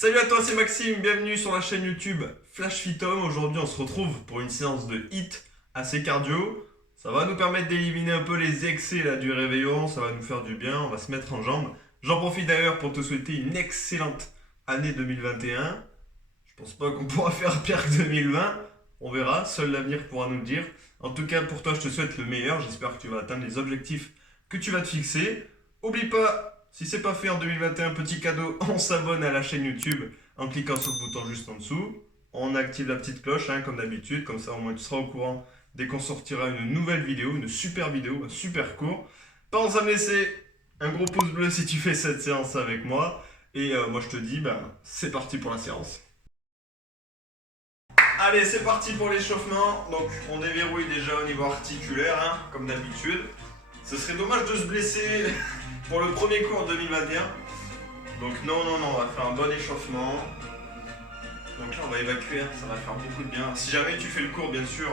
Salut à toi, c'est Maxime, bienvenue sur la chaîne YouTube Flash Fit Home. Aujourd'hui, on se retrouve pour une séance de HIIT assez cardio. Ça va nous permettre d'éliminer un peu les excès là, du réveillon, ça va nous faire du bien, on va se mettre en jambes. J'en profite d'ailleurs pour te souhaiter une excellente année 2021. Je pense pas qu'on pourra faire pire que 2020. On verra, seul l'avenir pourra nous le dire. En tout cas, pour toi, je te souhaite le meilleur. J'espère que tu vas atteindre les objectifs que tu vas te fixer. Oublie pas, si c'est pas fait en 2021, petit cadeau, on s'abonne à la chaîne YouTube en cliquant sur le bouton juste en dessous. On active la petite cloche, comme d'habitude, comme ça au moins tu seras au courant dès qu'on sortira une nouvelle vidéo, une super vidéo, un super cours. Pense à me laisser un gros pouce bleu si tu fais cette séance avec moi. Et moi je te dis, c'est parti pour la séance. Allez, c'est parti pour l'échauffement. Donc on déverrouille déjà au niveau articulaire, comme d'habitude. Ce serait dommage de se blesser pour le premier cours en 2021. Donc non, on va faire un bon échauffement. Donc là on va évacuer, ça va faire beaucoup de bien. Si jamais tu fais le cours, bien sûr,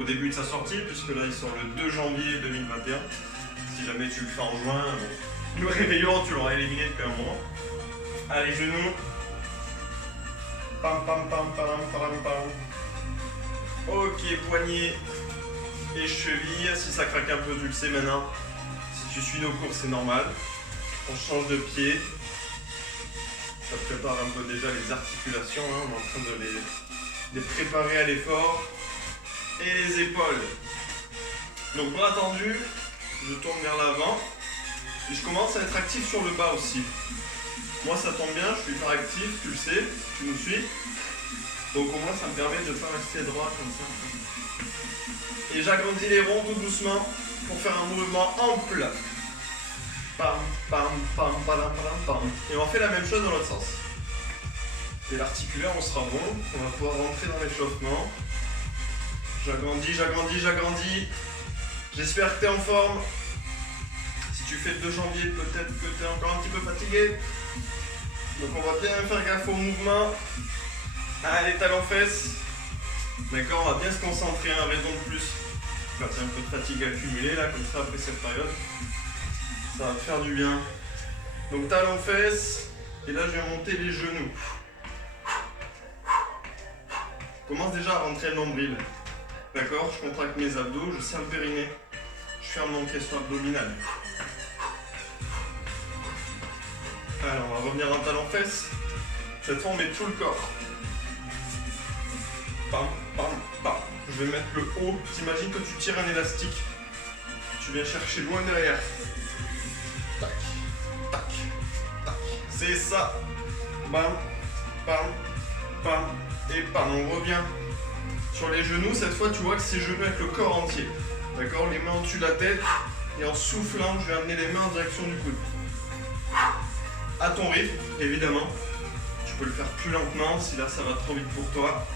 au début de sa sortie, puisque là il sort le 2 janvier 2021. Si jamais tu le fais en juin, le réveillon tu l'auras éliminé depuis un moment. Allez, genoux. Pam pam pam pam pam pam. Ok, poignets et chevilles. Si ça craque un peu, tu le sais maintenant. Si tu suis nos cours, c'est normal. On change de pied. Ça prépare un peu déjà les articulations. On est en train de les préparer à l'effort. Et les épaules. Donc bras tendus. Je tourne vers l'avant. Et je commence à être actif sur le bas aussi. Moi ça tombe bien, je suis hyper actif, tu le sais, tu nous suis. Donc au moins ça me permet de ne pas rester droit comme ça. Et j'agrandis les ronds tout doucement pour faire un mouvement ample. Pam, pam, pam, pam, pam, pam. Et on fait la même chose dans l'autre sens. Et l'articulaire on sera bon, on va pouvoir rentrer dans l'échauffement. J'agrandis, j'agrandis, j'agrandis. J'espère que tu es en forme. Si tu fais le 2 janvier, peut-être que tu es encore un petit peu fatigué. Donc on va bien faire gaffe au mouvement. Allez, talons-fesses. D'accord, on va bien se concentrer, raison de plus. Quand il y a un peu de fatigue accumulée, là, comme ça, après cette période. Ça va te faire du bien. Donc talons-fesses. Et là, je vais monter les genoux. Je commence déjà à rentrer le nombril. D'accord, je contracte mes abdos, je serre le périnée. Je ferme mon caisson abdominal. Alors, on va revenir en talons-fesses. Cette fois, on met tout le corps. Pam, pam, pam. Je vais mettre le haut. T'imagines que tu tires un élastique. Tu viens chercher loin derrière. Tac, tac, tac. C'est ça. Bam, pam, pam. Et pam. On revient sur les genoux. Cette fois, tu vois que c'est genoux avec le corps entier. D'accord, les mains au-dessus de la tête. Et en soufflant, je vais amener les mains en direction du coude. À ton rythme, évidemment. Tu peux le faire plus lentement si là ça va trop vite pour toi.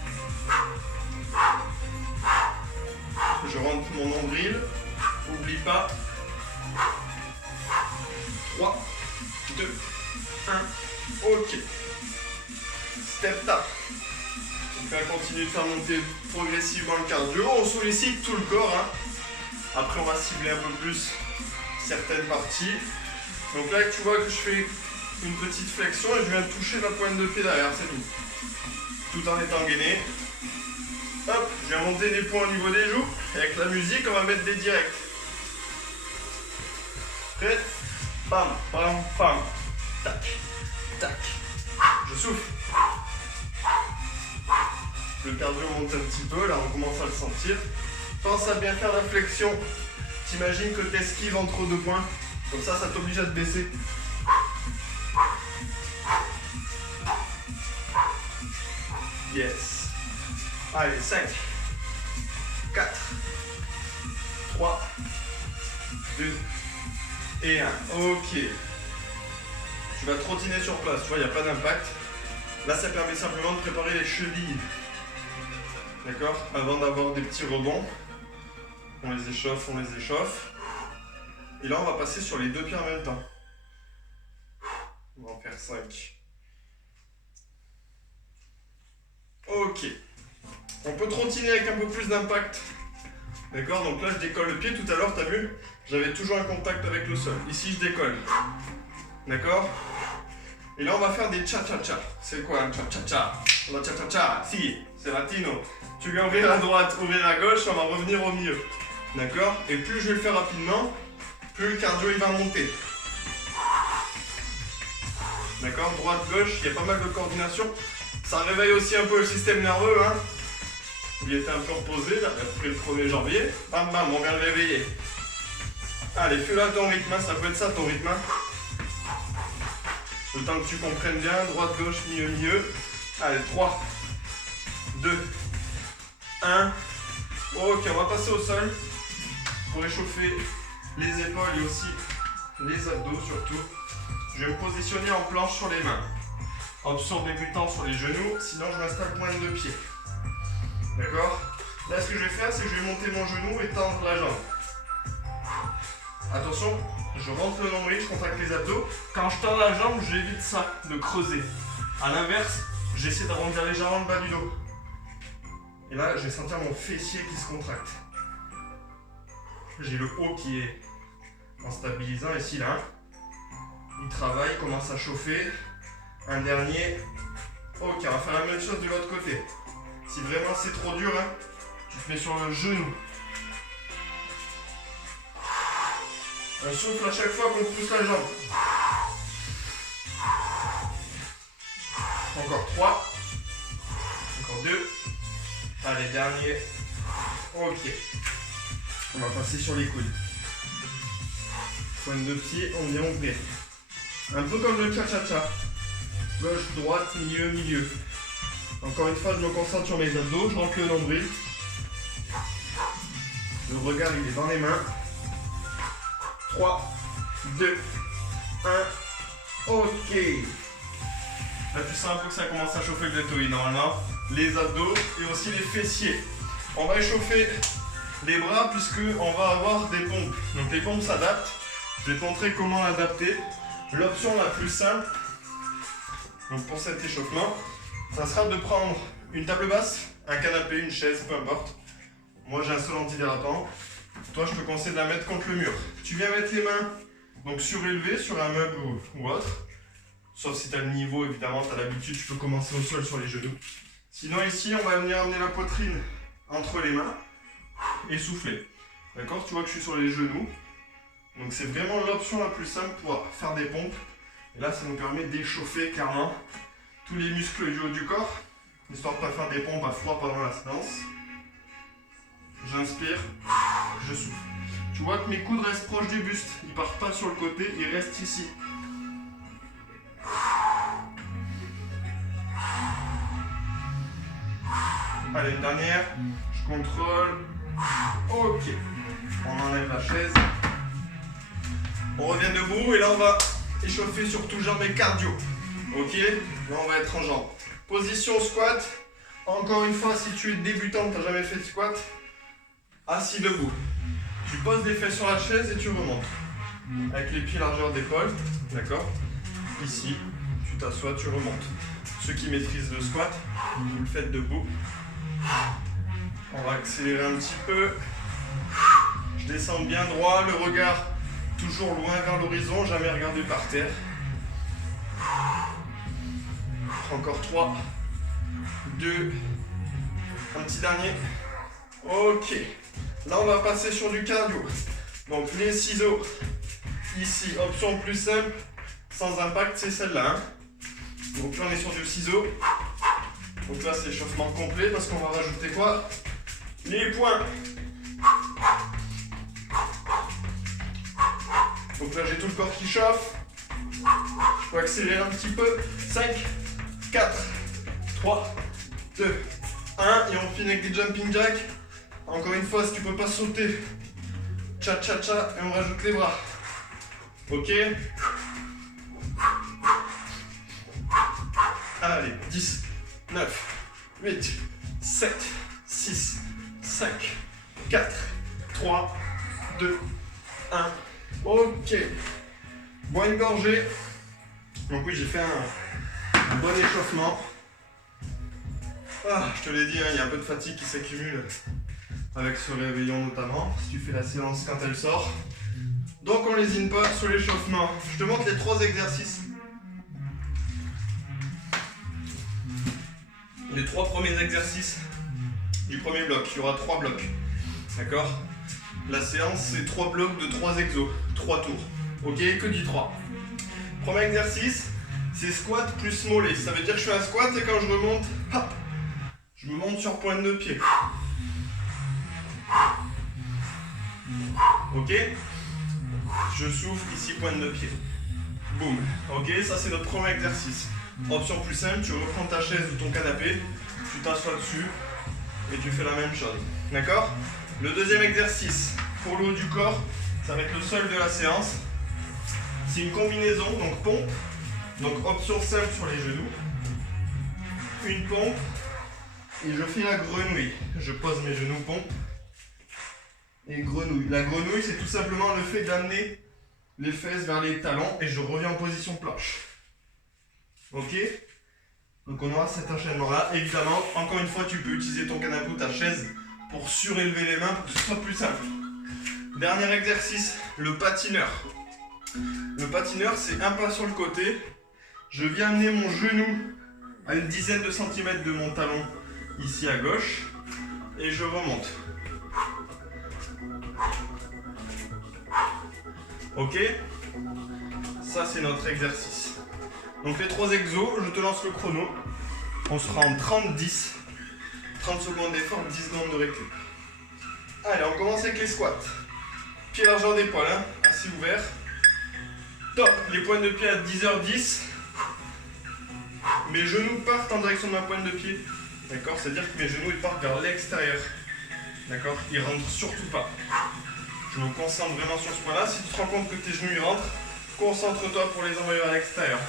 Je rentre mon nombril. Oublie pas. 3, 2, 1. Ok. Step tap. On va continuer de faire monter progressivement le cardio. On sollicite tout le corps. Après, on va cibler un peu plus certaines parties. Donc là, tu vois que je fais une petite flexion et je viens toucher la pointe de pied derrière, c'est tout. Tout en étant gainé. Hop, je viens monter les points au niveau des joues. Et avec la musique, on va mettre des directs. Prêt? Pam, pam, pam. Tac, tac. Je souffle. Le cardio monte un petit peu, là on commence à le sentir. Pense à bien faire la flexion. T'imagines que tu esquives entre deux points. Comme ça t'oblige à te baisser. Yes. Allez, 5, 4, 3, 2 et 1. Ok. Tu vas trottiner sur place, tu vois, il n'y a pas d'impact. Là, ça permet simplement de préparer les chevilles. D'accord? Avant d'avoir des petits rebonds. On les échauffe, on les échauffe. Et là, on va passer sur les deux pieds en même temps. On va en faire 5. Ok. On peut trottiner avec un peu plus d'impact. D'accord? Donc là, je décolle le pied. Tout à l'heure, tu as vu? J'avais toujours un contact avec le sol. Ici, je décolle. D'accord? Et là, on va faire des cha-cha-cha. C'est quoi un cha-cha-cha? La cha-cha-cha, si, c'est latino. Tu viens ouvrir à droite, ouvrir à gauche, on va revenir au milieu. D'accord? Et plus je vais le faire rapidement, plus le cardio il va monter. D'accord? Droite, gauche, il y a pas mal de coordination. Ça réveille aussi un peu le système nerveux. Hein. Il était un peu reposé, là, après le 1er janvier. Bam, bam, on vient le réveiller. Allez, fais-le à ton rythme, hein. Ça peut être ça ton rythme. Hein. Le temps que tu comprennes bien, droite, gauche, milieu, milieu. Allez, 3, 2, 1. Ok, on va passer au sol pour échauffer les épaules et aussi les abdos surtout. Je vais me positionner en planche sur les mains. Option débutant sur les genoux, sinon je m'installe pointe de pied. D'accord? Là, ce que je vais faire, c'est que je vais monter mon genou et tendre la jambe. Attention, je rentre le nombril, je contracte les abdos. Quand je tends la jambe, j'évite ça, de creuser. A l'inverse, j'essaie d'arrondir légèrement le bas du dos. Et là, je vais sentir mon fessier qui se contracte. J'ai le haut qui est en stabilisant ici, là. Il travaille, il commence à chauffer. Un dernier. Ok, on va faire la même chose de l'autre côté. Si vraiment c'est trop dur, hein, tu te mets sur le genou. Un souffle à chaque fois qu'on pousse la jambe. Encore 3. Encore 2. Allez, dernier. Ok. On va passer sur les coudes. Pointe de pied, on vient ouvrir. Un peu comme le cha-cha-cha. Gauche, droite, milieu, milieu. Encore une fois, je me concentre sur mes abdos, je rentre le nombril. Le regard, il est dans les mains. 3, 2, 1. Ok. Là, tu sens un peu que ça commence à chauffer le deltoïde normalement. Les abdos et aussi les fessiers. On va échauffer les bras puisque on va avoir des pompes. Donc les pompes s'adaptent. Je vais te montrer comment adapter. L'option la plus simple, donc pour cet échauffement, ça sera de prendre une table basse, un canapé, une chaise, peu importe. Moi j'ai un sol antidérapant. Toi je te conseille de la mettre contre le mur. Tu viens mettre les mains donc surélevées sur un meuble ou autre. Sauf si tu as le niveau, évidemment, tu as l'habitude, tu peux commencer au sol sur les genoux. Sinon ici, on va venir amener la poitrine entre les mains et souffler. D'accord? Tu vois que je suis sur les genoux. Donc c'est vraiment l'option la plus simple pour faire des pompes. Et là, ça nous permet d'échauffer clairement tous les muscles du haut du corps, histoire de ne pas faire des pompes à froid pendant la séance. J'inspire, je souffle. Tu vois que mes coudes restent proches du buste. Ils ne partent pas sur le côté, ils restent ici. Allez, une dernière. Je contrôle. Ok. On enlève la chaise. On revient debout et là on va échauffer surtout jambes et cardio. Ok. Là on va être en jambes. Position squat. Encore une fois, si tu es débutant, tu n'as jamais fait de squat, assis debout. Tu poses les fesses sur la chaise et tu remontes. Avec les pieds largeur d'épaule. D'accord. Ici, tu t'assois, tu remontes. Ceux qui maîtrisent le squat, vous le faites debout. On va accélérer un petit peu. Je descends bien droit, le regard toujours loin vers l'horizon, jamais regarder par terre. Encore 3, 2, un petit dernier. Ok. Là, on va passer sur du cardio. Donc, les ciseaux, ici, option plus simple, sans impact, c'est celle-là. Hein. Donc là, on est sur du ciseau. Donc là, c'est échauffement complet parce qu'on va rajouter quoi? Les poings. Donc là, j'ai tout le corps qui chauffe. Je peux accélérer un petit peu. 5, 4, 3, 2, 1. Et on finit avec des jumping jacks. Encore une fois, si tu peux pas sauter, cha-cha-cha, et on rajoute les bras. Ok? Allez, 10, 9, 8, 7, 6, 5, 4, 3, 2, 1. Ok. Bois une gorgée. Donc oui, j'ai fait un bon échauffement. Ah, je te l'ai dit, hein, il y a un peu de fatigue qui s'accumule avec ce réveillon notamment, si tu fais la séance quand elle sort. Donc on lésine pas sur l'échauffement. Je te montre les 3 exercices les 3 premiers exercices du premier bloc. Il y aura 3 blocs. D'accord? La séance, c'est 3 blocs de 3 exos, 3 tours. Ok? Que du 3. Premier exercice, c'est squat plus mollet. Ça veut dire que je fais un squat et quand je remonte, hop, je me monte sur pointe de pied. Ok? Je souffle ici, pointe de pied. Boum. Ok, ça c'est notre premier exercice. Option plus simple, tu reprends ta chaise ou ton canapé, tu t'assois dessus et tu fais la même chose. D'accord? Le deuxième exercice, pour le haut du corps, ça va être le seul de la séance. C'est une combinaison, donc pompe. Donc option simple sur les genoux. Une pompe. Et je fais la grenouille. Je pose mes genoux, pompe. Et grenouille. La grenouille, c'est tout simplement le fait d'amener les fesses vers les talons et je reviens en position planche. Ok? Donc on aura cet enchaînement-là. Évidemment, encore une fois, tu peux utiliser ton canapé ou ta chaise pour surélever les mains pour que ce soit plus simple. Dernier exercice, le patineur. Le patineur, c'est un pas sur le côté. Je viens amener mon genou à une dizaine de centimètres de mon talon, ici à gauche, et je remonte. Ok? Ça, c'est notre exercice. Donc les 3 exos, je te lance le chrono. On sera en 30-10. 30 secondes d'effort, 10 secondes de récup. Allez, on commence avec les squats. Pied largeur d'épaule, hein, assis ouvert. Top, les pointes de pied à 10h10. Mes genoux partent en direction de ma pointe de pied. D'accord? C'est-à-dire que mes genoux ils partent vers l'extérieur. D'accord? Ils rentrent surtout pas. Je me concentre vraiment sur ce point-là. Si tu te rends compte que tes genoux ils rentrent, concentre-toi pour les envoyer vers l'extérieur.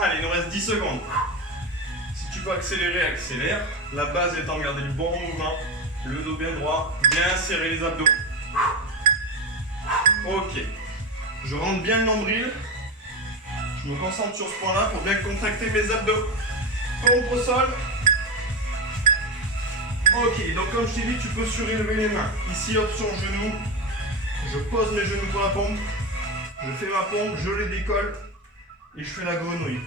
Allez, il nous reste 10 secondes. Si tu peux accélérer, accélère. La base étant de garder le bon mouvement, le dos bien droit, bien serrer les abdos. Ok. Je rentre bien le nombril. Je me concentre sur ce point-là pour bien contracter mes abdos. Pompe au sol. Ok, donc comme je t'ai dit, tu peux surélever les mains. Ici, option genou. Je pose mes genoux pour la pompe. Je fais ma pompe, je les décolle. Et je fais la grenouille.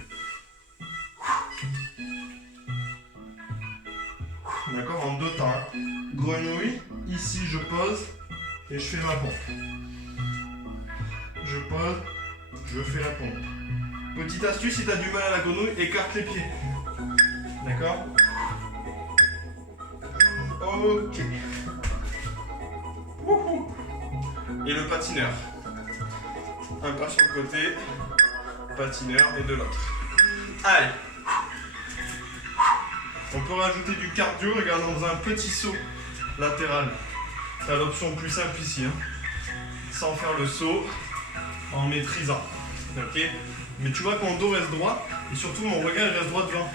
D'accord, en 2 temps. Hein. Grenouille, ici je pose et je fais ma pompe. Je pose, je fais la pompe. Petite astuce, si tu as du mal à la grenouille, écarte les pieds. D'accord? Ok. Wouhou. Et le patineur. Un pas sur le côté, patineur et de l'autre. Allez. On peut rajouter du cardio, regarde, dans un petit saut latéral. C'est l'option plus simple ici. Hein. Sans faire le saut, en maîtrisant. Ok? Mais tu vois que mon dos reste droit et surtout mon regard reste droit devant.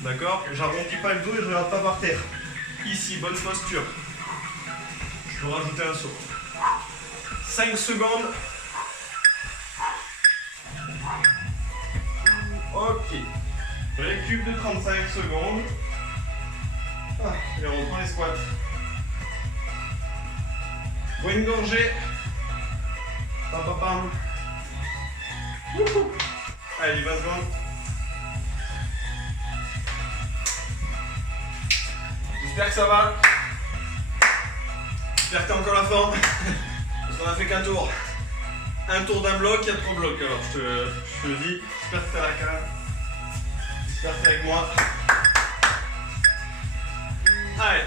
D'accord? J'arrondis pas le dos et je ne regarde pas par terre. Ici, bonne posture. Je peux rajouter un saut. 5 secondes. Ok. Récup de 35 secondes. Ah, et on reprend les squats. Pour une gorgée. Pam, pam, pam. Wouhou. Allez, 20 secondes. J'espère que ça va. J'espère que t'as encore la forme. Parce qu'on a fait qu'un tour. Un tour d'un bloc, il y a 3 blocs. Alors je te le dis. J'espère que t'as la calme. J'espère que t'es avec moi. Allez.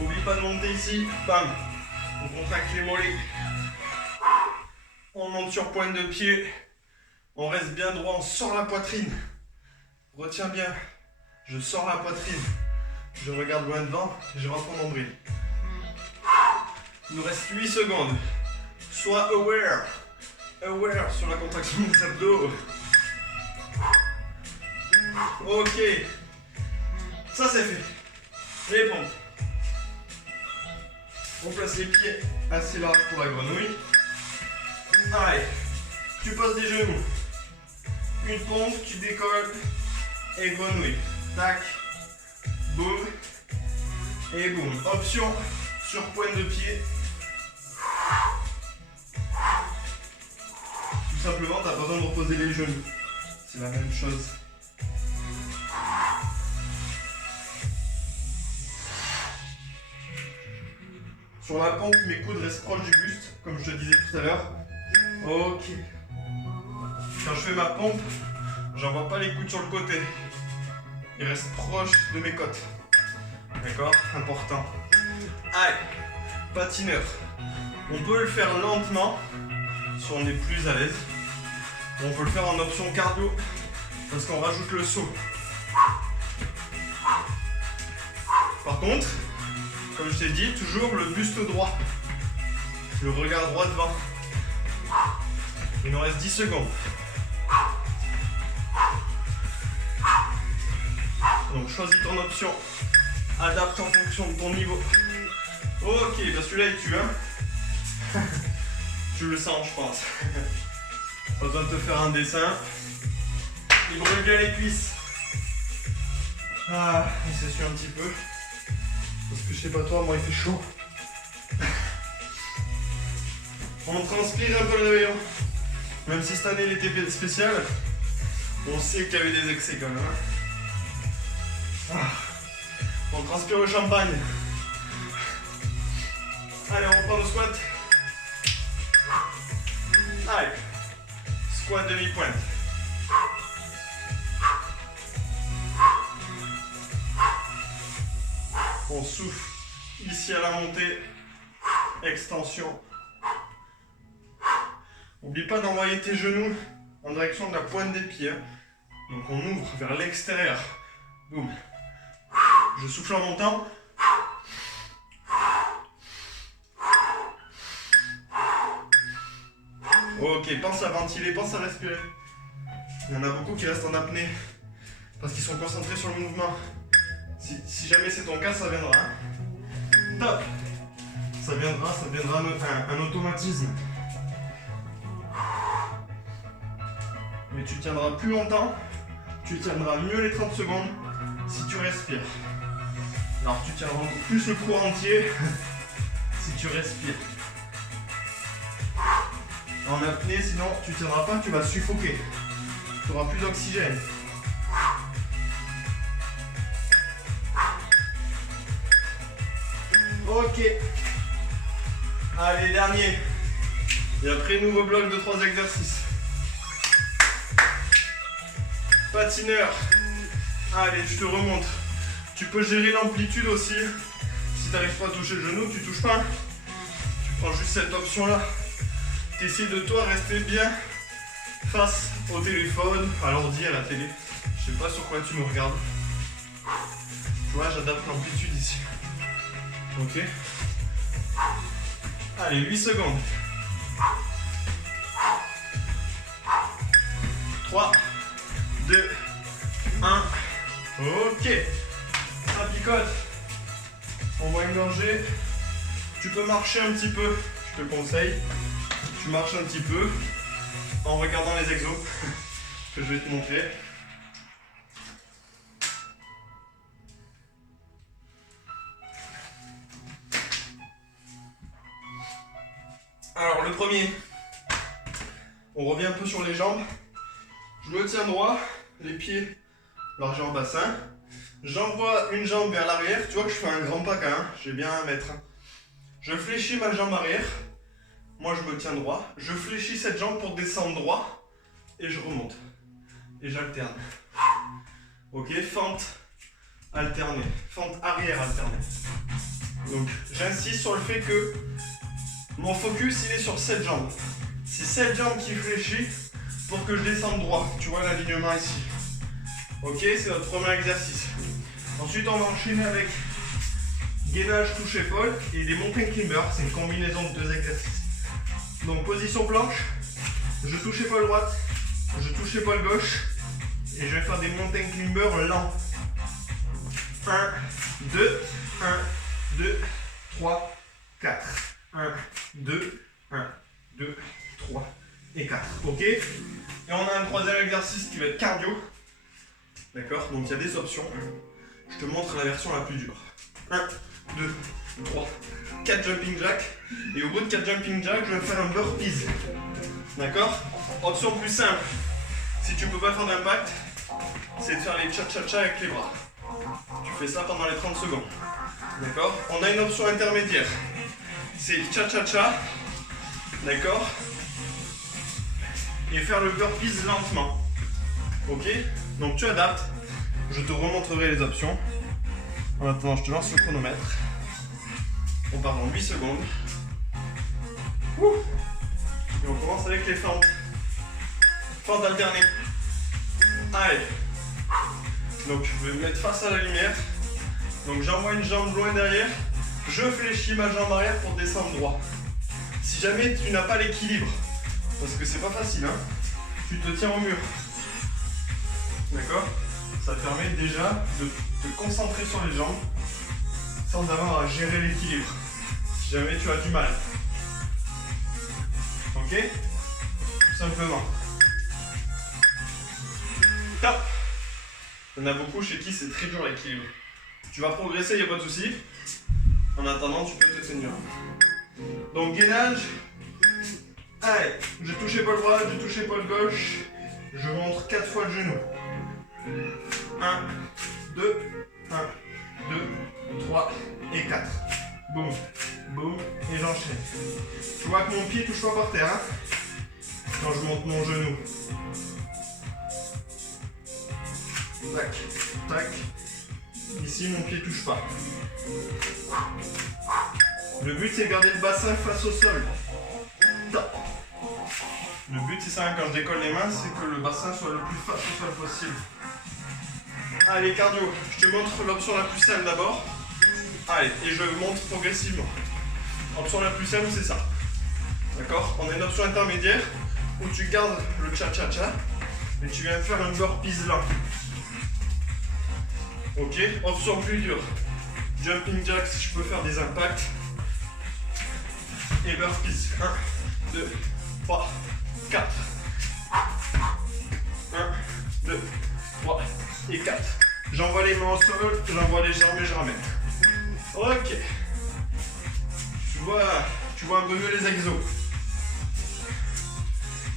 Oublie pas de monter ici. Bam. On contracte les mollets. On monte sur pointe de pied. On reste bien droit. On sort la poitrine. Retiens bien. Je sors la poitrine. Je regarde loin devant. Je rentre mon nombril. Il nous reste 8 secondes. Sois aware. Aware sur la contraction des abdos. Ok. Ça c'est fait. Les pompes. On place les pieds assez larges pour la grenouille. Allez. Tu poses des genoux. Une pompe, tu décolles. Et grenouille. Tac. Boum. Et boum. Option sur pointe de pied. simplement, tu n'as pas besoin de reposer les genoux. C'est la même chose. Sur la pompe, mes coudes restent proches du buste, comme je te disais tout à l'heure. Ok. Quand je fais ma pompe, j'envoie pas les coudes sur le côté. Ils restent proches de mes côtes. D'accord? Important. Allez, patineur. On peut le faire lentement, si on est plus à l'aise. On peut le faire en option cardio, parce qu'on rajoute le saut. Par contre, comme je t'ai dit, toujours le buste droit. Le regard droit devant. Il nous reste 10 secondes. Donc choisis ton option. Adapte en fonction de ton niveau. Ok, bah celui-là il tue, hein. Tu le sens, je pense. Pas besoin de te faire un dessin. Il brûle bien les cuisses. Ah, il s'essuie un petit peu. Parce que je sais pas toi, moi il fait chaud. On transpire un peu le réveillon. Même si cette année il était spécial, on sait qu'il y avait des excès quand même. Ah. On transpire le champagne. Allez, on reprend le squat. Allez. Squat demi-pointe. On souffle ici à la montée. Extension. N'oublie pas d'envoyer tes genoux en direction de la pointe des pieds. Donc on ouvre vers l'extérieur. Boum. Je souffle en montant. Ok, pense à ventiler, pense à respirer. Il y en a beaucoup qui restent en apnée parce qu'ils sont concentrés sur le mouvement. Si jamais c'est ton cas, ça viendra. Hein. Top. Ça viendra un automatisme. Mais tu tiendras plus longtemps, tu tiendras mieux les 30 secondes si tu respires. Alors tu tiendras encore plus le cours entier si tu respires. En apnée, sinon tu tiendras pas, tu vas suffoquer. Tu auras plus d'oxygène. Ok. Allez, dernier. Et après, nouveau bloc de 3 exercices. Patineur. Allez, je te remonte. Tu peux gérer l'amplitude aussi. Si tu n'arrives pas à toucher le genou, tu touches pas. Tu prends juste cette option-là. Tu essaies de toi rester bien face au téléphone, à l'ordi, à la télé. Je sais pas sur quoi tu me regardes. Tu vois, j'adapte l'amplitude ici. Ok. Allez, 8 secondes. 3, 2, 1. Ok. Ça picote. On va égorger. Tu peux marcher un petit peu. Je te conseille. Tu marches un petit peu en regardant les exos que je vais te montrer. Alors le premier, on revient un peu sur les jambes. Je me tiens droit, les pieds largeur bassin. J'envoie une jambe vers l'arrière. Tu vois que je fais un grand pas quand même, j'ai bien 1 mètre. Je fléchis ma jambe arrière. Moi je me tiens droit. Je fléchis cette jambe pour descendre droit. Et je remonte. Et j'alterne. Ok, fente alternée. Fente arrière alternée. Donc j'insiste sur le fait que mon focus il est sur cette jambe. C'est cette jambe qui fléchit pour que je descende droit. Tu vois l'alignement ici. Ok, c'est notre premier exercice. Ensuite on va enchaîner avec gainage touche épaule et des mountain climbers. C'est une combinaison de 2 exercices. Donc position planche, je touche épaule droite, je touche épaule gauche et je vais faire des mountain climbers lents. 1, 2, 1, 2, 3, 4. 1, 2, 1, 2, 3 et 4. Ok. Et on a un troisième exercice qui va être cardio. D'accord. Donc il y a des options. Je te montre la version la plus dure. 1, 2, 3, 4 jumping jacks. Et au bout de 4 jumping jacks, je vais faire un burpees. D'accord. Option plus simple, si tu ne peux pas faire d'impact, c'est de faire les cha-cha-cha avec les bras. Tu fais ça pendant les 30 secondes. D'accord? On a une option intermédiaire. C'est cha-cha-cha. D'accord? Et faire le burpees lentement. Ok? Donc tu adaptes. Je te remontrerai les options. En attendant, je te lance le chronomètre. On part dans 8 secondes. Ouh. Et on commence avec les fentes. Fentes alternées. Allez. Donc je vais me mettre face à la lumière. Donc j'envoie une jambe loin derrière. Je fléchis ma jambe arrière pour descendre droit. Si jamais tu n'as pas l'équilibre, parce que c'est pas facile, hein, tu te tiens au mur. D'accord? Ça te permet déjà de te concentrer sur les jambes sans avoir à gérer l'équilibre. Si jamais tu as du mal. Ok? Tout simplement. Top! Il y en a beaucoup chez qui c'est très dur l'équilibre. Tu vas progresser, il n'y a pas de souci. En attendant, tu peux te tenir. Donc gainage. Allez, je touche épaule droite, je touche épaule gauche. Je montre 4 fois le genou. 1, 2, 1, 2, 3 et 4. Boum, boum, et j'enchaîne. Tu vois que mon pied touche pas par terre, hein, quand je monte mon genou. Tac, tac. Ici, mon pied touche pas. Le but, c'est de garder le bassin face au sol. Top. Le but, c'est ça, quand je décolle les mains, c'est que le bassin soit le plus face au sol possible. Allez, cardio. Je te montre l'option la plus simple d'abord. Allez, et je monte progressivement. L'option la plus simple, c'est ça. D'accord? On a une option intermédiaire où tu gardes le cha-cha-cha et tu viens faire un burpees lent. Ok? Option plus dure. Jumping jack si je peux faire des impacts. Et burpees. 1, 2, 3, 4. 1, 2, 3 et 4. J'envoie les mains au sol, j'envoie les jambes et je ramène. Ok. Tu vois un peu mieux les exos.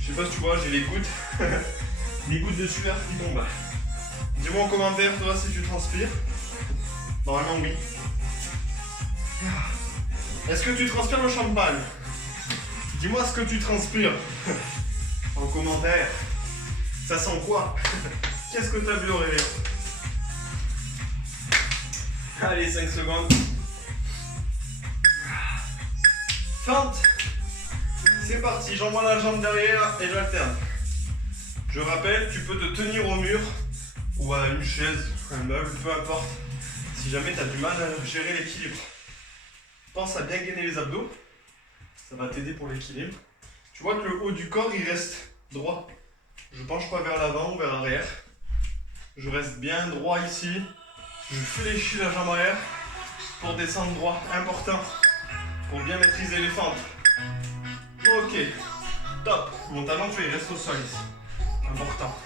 Je sais pas si tu vois, j'ai les gouttes. Les gouttes de sueur qui tombent. Dis-moi en commentaire, toi, si tu transpires. Normalement, oui. Est-ce que tu transpires le champagne? Dis-moi ce que tu transpires. En commentaire. Ça sent quoi? Qu'est-ce que tu as bu au réveil? Allez, 5 secondes. Fente. C'est parti, j'envoie la jambe derrière et j'alterne. Je rappelle, tu peux te tenir au mur ou à une chaise, un meuble, peu importe. Si jamais tu as du mal à gérer l'équilibre. Pense à bien gainer les abdos. Ça va t'aider pour l'équilibre. Tu vois que le haut du corps, il reste droit. Je penche pas vers l'avant ou vers l'arrière. Je reste bien droit ici. Je fléchis la jambe arrière pour descendre droit. Important. Pour bien maîtriser les fentes. Ok. Top. Mon talon, tu il reste au sol ici. Important.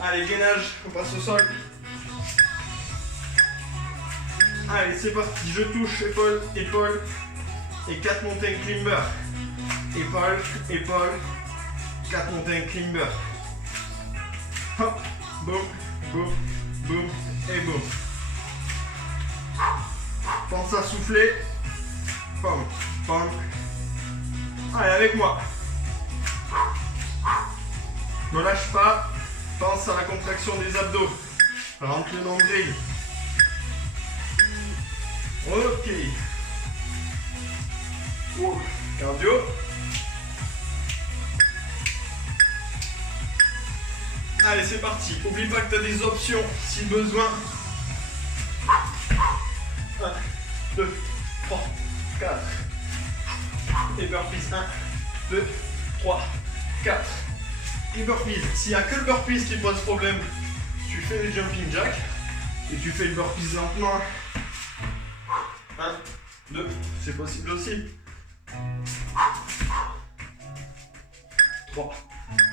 Allez, gainage. On passe au sol. Allez, c'est parti. Je touche épaule, épaule. Et 4 montées climber. Épaule, épaule. 4 montées climber. Hop. Boum, boum, boum et boum. Pense à souffler. Pom, pom. Allez, avec moi. Ne lâche pas. Pense à la contraction des abdos. Rentre le nombril. Ok. Cardio. Allez, c'est parti. N'oublie pas que tu as des options si besoin. 1, 2, 3, 4. Et burpees. 1, 2, 3, 4. Et burpees. S'il n'y a que le burpees qui pose problème, tu fais les jumping jacks et tu fais le burpees lentement. 1, 2, c'est possible aussi. 3,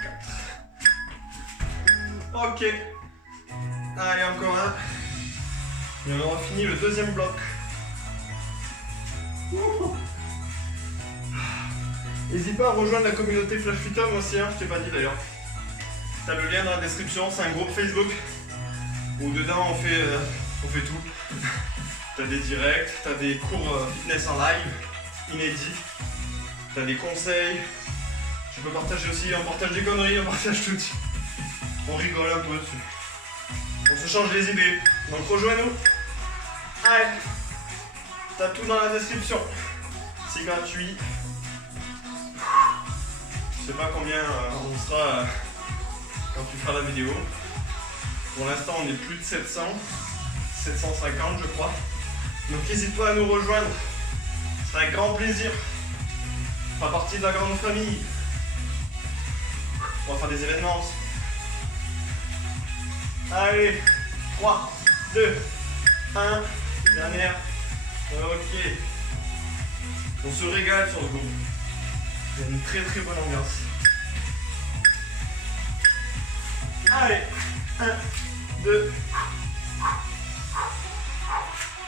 4. Ok. Allez, encore un. Et on aura fini le deuxième bloc. N'hésite pas à rejoindre la communauté Flash Fit Homme aussi, hein, je t'ai pas dit d'ailleurs. T'as le lien dans la description, c'est un groupe Facebook où dedans on fait tout. T'as des directs, t'as des cours fitness en live, inédits, t'as des conseils, tu peux partager aussi, on partage des conneries, on partage tout. On rigole un peu dessus. On se change les idées, donc rejoins-nous. Allez, t'as tout dans la description. C'est gratuit. Je sais pas combien on sera quand tu feras la vidéo. Pour l'instant on est plus de 700, 750 je crois. Donc n'hésite pas à nous rejoindre. Ce sera avec grand plaisir. On fera partie de la grande famille. On va faire des événements aussi. Allez, 3, 2, 1, dernière. Ok. On se régale sur ce groupe. Il y a une très très bonne ambiance. Allez, 1, 2,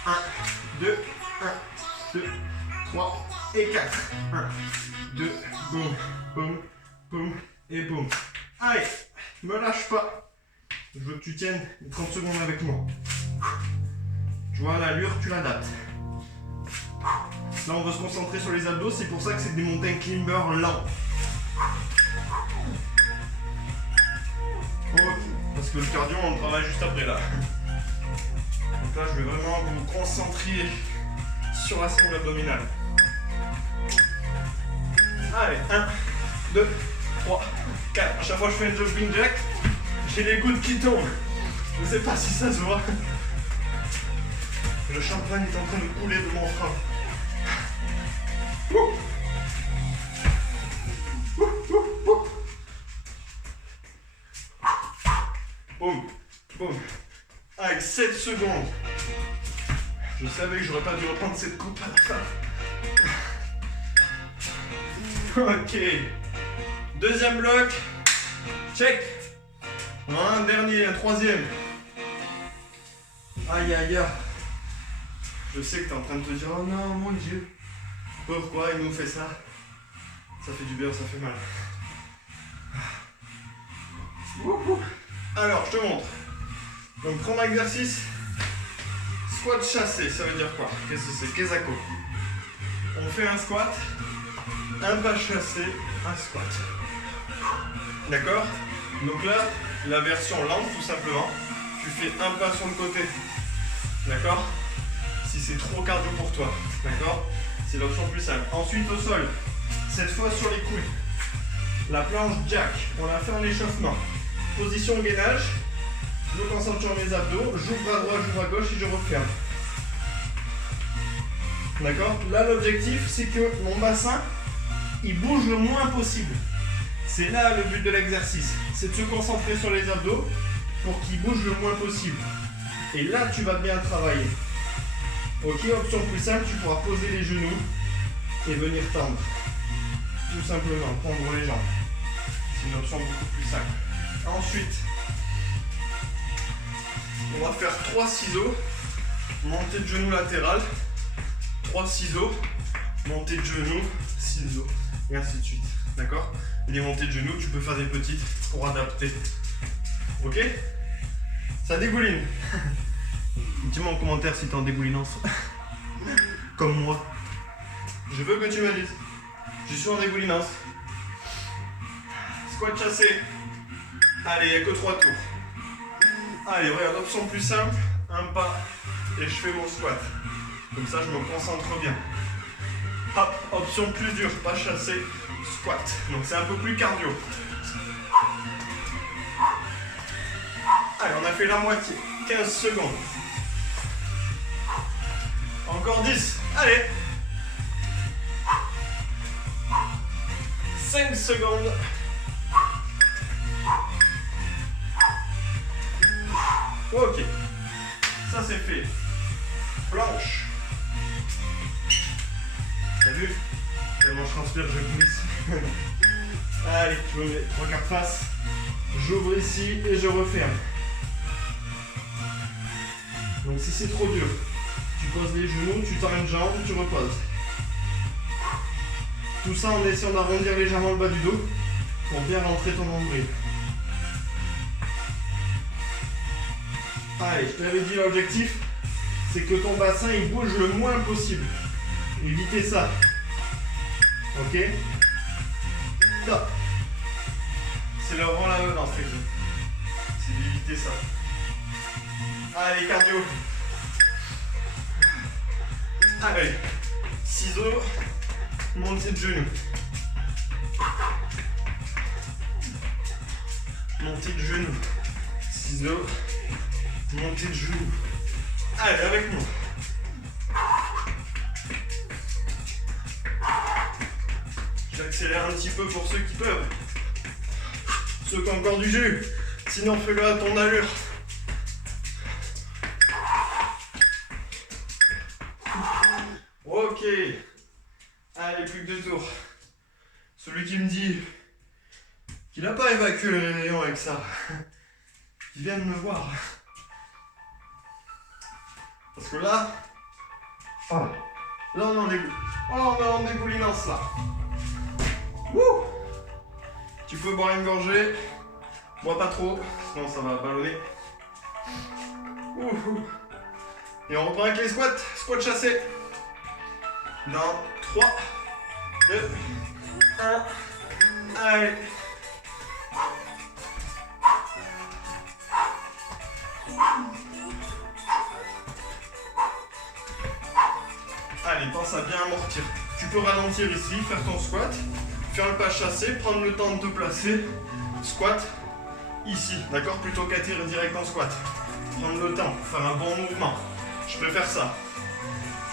1, 2, 1, 2, 3 et 4. 1, 2, boum, boum, boum et boum. Allez, me lâche pas. Je veux que tu tiennes 30 secondes avec moi. Tu vois l'allure, tu l'adaptes. Là, on veut se concentrer sur les abdos, c'est pour ça que c'est des mountain climbers lents. Ok, parce que le cardio, on le travaille juste après là. Donc là, je vais vraiment vous concentrer sur la sangle abdominale. Allez, 1, 2, 3, 4. À chaque fois que je fais un jumping jack, j'ai les gouttes qui tombent. Je ne sais pas si ça se voit. Le champagne est en train de couler de mon frein. Boum, boum. Avec 7 secondes. Je savais que j'aurais pas dû reprendre cette coupe à la fin. Ok. Deuxième bloc. Check. Un dernier, un troisième. Aïe aïe aïe. Je sais que tu es en train de te dire, oh non, mon Dieu. Pourquoi il nous fait ça? Ça fait du bien, ça fait mal. Alors, je te montre. Donc, premier exercice. Squat chassé, ça veut dire quoi? Qu'est-ce que c'est? Kezako. On fait un squat, un pas chassé, un squat. D'accord? Donc là, la version lente, tout simplement. Tu fais un pas sur le côté. D'accord? Si c'est trop cardio pour toi. D'accord? C'est l'option plus simple. Ensuite, au sol. Cette fois sur les coudes. La planche jack. On la fait en échauffement. Position gainage. Je me concentre sur mes abdos. J'ouvre à droite, j'ouvre à gauche et je referme. D'accord? Là, l'objectif, c'est que mon bassin, il bouge le moins possible. C'est là le but de l'exercice. C'est de se concentrer sur les abdos pour qu'ils bougent le moins possible. Et là, tu vas bien travailler. Ok, option plus simple, tu pourras poser les genoux et venir tendre. Tout simplement, tendre les jambes. C'est une option beaucoup plus simple. Ensuite, on va faire 3 ciseaux, montée de genou latérale, 3 ciseaux, montée de genou, ciseaux, et ainsi de suite. D'accord? Les montées de genoux, tu peux faire des petites pour adapter. Ok? Ça dégouline. Dis-moi en commentaire si t'es en dégoulinance. Comme moi. Je veux que tu me dises. Je suis en dégoulinance. Squat chassé. Allez, il n'y a que 3 tours. Allez, regarde, option plus simple. Un pas et je fais mon squat. Comme ça, je me concentre bien. Hop, option plus dure, pas chassé, squat. Donc c'est un peu plus cardio. Allez, on a fait la moitié. 15 secondes. Encore 10. Allez. 5 secondes. Ok. Ça c'est fait. Planche. T'as vu? Tellement je transpire, je glisse. Allez, je me mets 3/4 face. J'ouvre ici et je referme. Donc si c'est trop dur, tu poses les genoux, tu tends une jambe, tu reposes. Tout ça en essayant d'arrondir légèrement le bas du dos pour bien rentrer ton nombril. Allez, je t'avais dit l'objectif, c'est que ton bassin il bouge le moins possible. Évitez ça. Ok? Top. C'est le rang là-haut dans ce truc. C'est d'éviter ça. Allez, cardio. Allez. Ciseaux. Montée de genou. Montée de genou. Ciseaux. Montée de genou. Allez, avec moi. J'accélère un petit peu pour ceux qui peuvent. Ceux qui ont encore du jus. Sinon, fais-le à ton allure. Ok. Allez, plus que 2 tours. Celui qui me dit qu'il n'a pas évacué le rayon avec ça, il vient de me voir. Parce que là, là on est en dégoulinance là. Wouh! Tu peux boire une gorgée, bois pas trop, sinon ça va ballonner. Ouh. Et on reprend avec les squats, squat chassé. Dans 3, 2, 1, allez. Allez, pense à bien amortir. Tu peux ralentir ici, faire ton squat, faire le pas chassé, prendre le temps de te placer, squat ici, d'accord? Plutôt qu'attirer direct en squat. Prendre le temps, faire un bon mouvement. Je peux faire ça.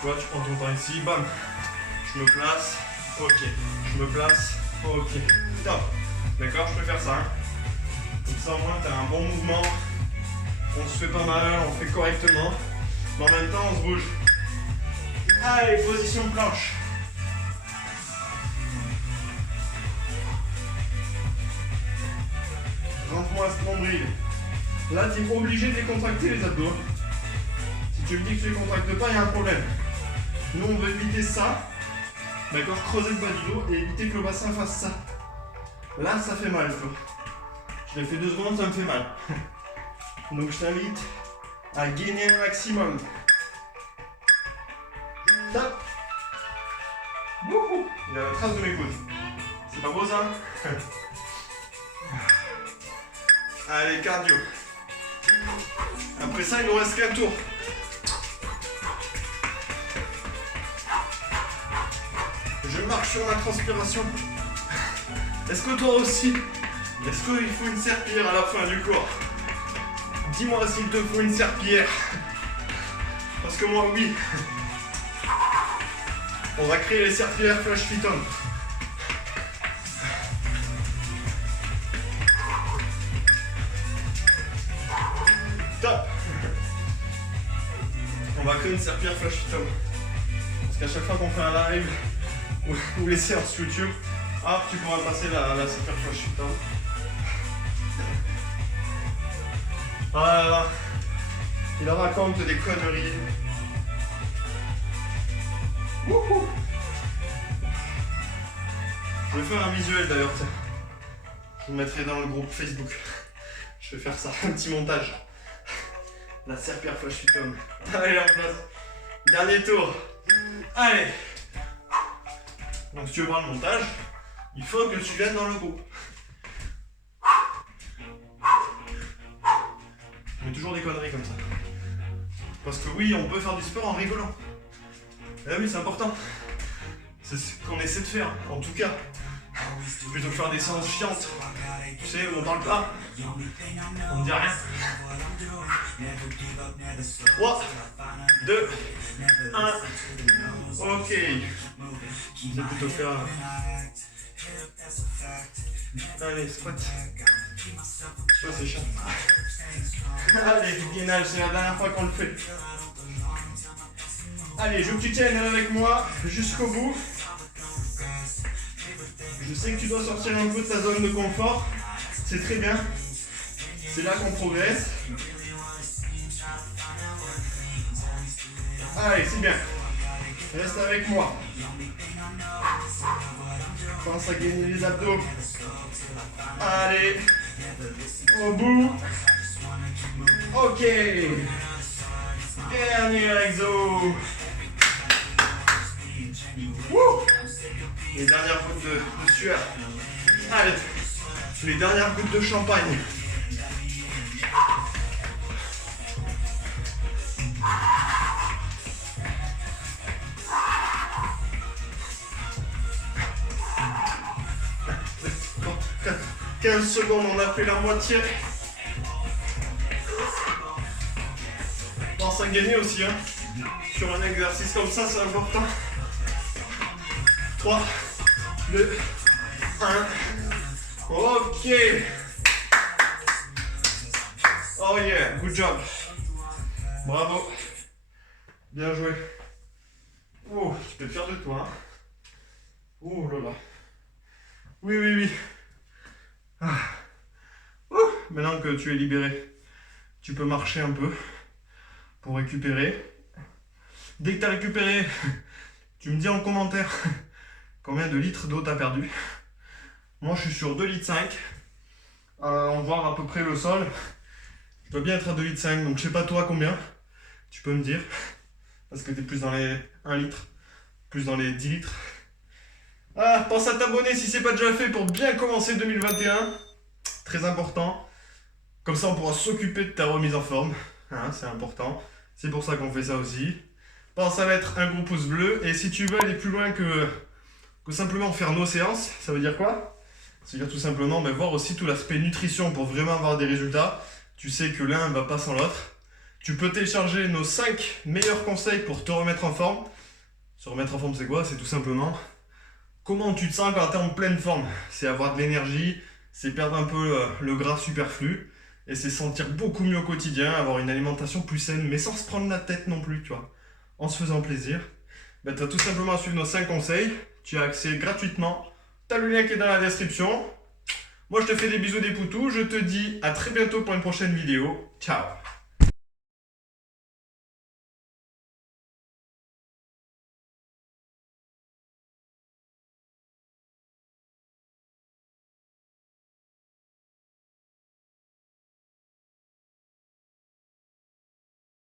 Tu vois, tu prends ton temps ici, bam. Je me place, ok. Je me place, ok. Top. D'accord, je peux faire ça. Hein. Comme ça, au moins, tu as un bon mouvement. On se fait pas mal, on fait correctement. Mais en même temps, on se bouge. Allez, position planche. Rentre-moi ce nombril. Là, tu es obligé de les contracter, les abdos. Si tu me dis que tu les contractes pas, il y a un problème. Nous, on veut éviter ça. D'accord, creuser le bas du dos et éviter que le bassin fasse ça. Là, ça fait mal, toi. Je l'ai fait 2 secondes, ça me fait mal. Donc, je t'invite à gainer un maximum. Top. Wouhou. Il y a la trace de mes coudes. C'est pas beau ça? Allez, cardio. Après ça, il nous reste qu'un tour. Je marche sur ma transpiration. Est-ce que toi aussi, est-ce qu'il faut une serpillière à la fin du cours? Dis-moi s'il te faut une serpillière. Parce que moi, oui. On va créer les serpillières Flash Fit On. Top. On va créer une serpillière Flash Fit On. Parce qu'à chaque fois qu'on fait un live ou les séances YouTube, hop, tu pourras passer la serpillière Flash Fit On. Ah là là. Il en raconte des conneries. Wouhou. Je vais faire un visuel d'ailleurs, tiens. Je le mettrai dans le groupe Facebook. Je vais faire ça, un petit montage. La serpillière Flash Fit On. Allez, en place. Dernier tour. Allez. Donc si tu veux voir le montage, il faut que tu viennes dans le groupe. Je mets toujours des conneries comme ça. Parce que oui, on peut faire du sport en rigolant. Eh oui, c'est important. C'est ce qu'on essaie de faire, en tout cas. Plutôt que faire des séances chiantes. Tu sais, où on parle pas. On ne dit rien. 3, 2, 1. Ok. Je vais plutôt faire... Allez, squat. Ça, c'est chiant. Allez, gainage, c'est la dernière fois qu'on le fait. Allez, je veux que tu tiennes avec moi jusqu'au bout. Je sais que tu dois sortir un peu de ta zone de confort. C'est très bien. C'est là qu'on progresse. Allez, c'est bien. Reste avec moi. Pense à gagner les abdos. Allez, au bout. Ok. Dernier exo. Wouh. Les dernières gouttes de sueur. Allez, les dernières gouttes de champagne. Bon, 15 secondes, on a fait la moitié. Pense à gagner aussi, hein. Sur un exercice comme ça, c'est important. 3, 2, 1. Ok. Oh yeah, good job. Bravo. Bien joué. Oh, tu peux être fier de toi. Hein. Oh là là. Oui, oui, oui. Ah. Maintenant que tu es libéré, tu peux marcher un peu pour récupérer. Dès que tu as récupéré, tu me dis en commentaire combien de litres d'eau tu as perdu. Moi, je suis sur 2,5 litres. On va voir à peu près le sol. Je dois bien être à 2,5 litres, donc je sais pas toi combien. Tu peux me dire. Parce que tu es plus dans les 1 litre, plus dans les 10 litres. Ah, pense à t'abonner si c'est pas déjà fait pour bien commencer 2021. Très important. Comme ça, on pourra s'occuper de ta remise en forme. Hein, c'est important. C'est pour ça qu'on fait ça aussi. Pense à mettre un gros pouce bleu. Et si tu veux aller plus loin que simplement faire nos séances, ça veut dire quoi? Ça veut dire tout simplement voir aussi tout l'aspect nutrition pour vraiment avoir des résultats. Tu sais que l'un ne va pas sans l'autre. Tu peux télécharger nos 5 meilleurs conseils pour te remettre en forme. Se remettre en forme, c'est quoi? C'est tout simplement comment tu te sens quand tu es en pleine forme. C'est avoir de l'énergie, c'est perdre un peu le gras superflu. Et c'est sentir beaucoup mieux au quotidien, avoir une alimentation plus saine, mais sans se prendre la tête non plus, tu vois. En se faisant plaisir. Tu as tout simplement à suivre nos 5 conseils. Tu as accès gratuitement. Tu as le lien qui est dans la description. Moi, je te fais des bisous des poutous. Je te dis à très bientôt pour une prochaine vidéo. Ciao!